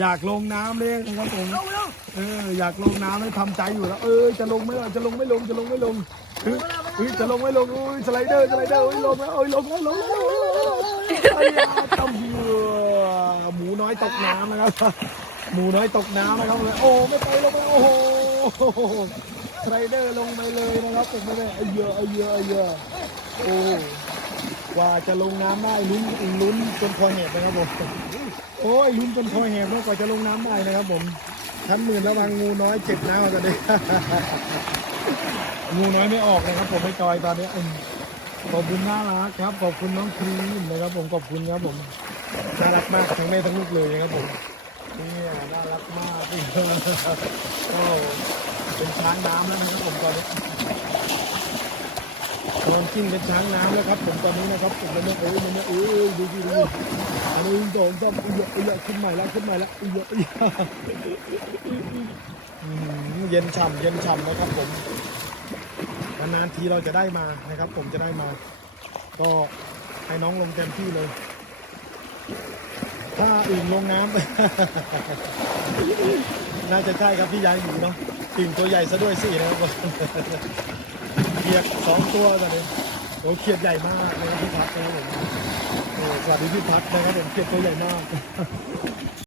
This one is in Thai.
อยากลงน้ำเลยนะครับผมเอออยากลงน้ำไม่ทำใจอยู่แล้ว เออจะลงไหม่ล่ะจะลงไม่ลงจะลงไม่ลงเฮ้ยเฮ้ยจะลงไม่ลงอุ้ยสไลเดอร์สไลเดอร์เฮ้ยลงแล้วเอ้ยลงแล้วลงแล้วลงแล้วไอ้ยาตำเหยื่อหมูน้อยตกน้ำนะครับ หมูน้อยตกน้ำนะครับโอ้ไม่ไปลงไปโอ้โหสไลเดอร์ลงไปเลยนะครับตกไปเลยไอ้เยอะไอ้เยอะไอ้เยอะโอ้ กว่าจะลงน้ำได้ลุ้นลุ้นจนคอแหบนะครับผมโอ้ยลุ้นจนคอแหบแล้วกว่าจะลงน้ำได้นะครับผมชั้นหมื่นระวังงูน้อยเจ็บน้ำกันเลยงูน้อยไม่ออกนะครับ ผมไม่จอยตอนนี้อขอบคุณน่ารักครับขอบคุณน้องครีมนะครับ ผมขอบคุณครับผมน่ารักมากทั้งแม่ทั้งลูกเลยนะครับผมนี่น่ารักมากก็เป็นช้างน้ำแล้วนะครับผมตอนนี้ นอนกิ้งเป็นช้างน้ำแล้วครับผมตอนนี้นะครับผมมันเนี่ยโอ้ยมันเนี่ยโอ้ยดูดิดูอันนี้โดนต้อมอีเยอะอีเยอขึ้นใหม่แล้วขึ้นใหม่แล้วอีเยอะอีเยออืมเย็นฉ่ำเย็นฉ่ำนะครับผมนานๆทีเราจะได้มานะครับ ผมจะได้มา ก็ให้น้องลงเต็มที่เลยถ้าอื่นลงน้ำน่าจะใช่ครับพี่ยายหมูเนาะอึ่งตัวใหญ่ซะด้วยสินะครับ ขียดสองตัวตอนนี้โอ้เขียดใหญ่มากเลยครับพี่พัดนะครับผมสวัสดีพี่พัดนะครับผมเขียดตัวใหญ่มาก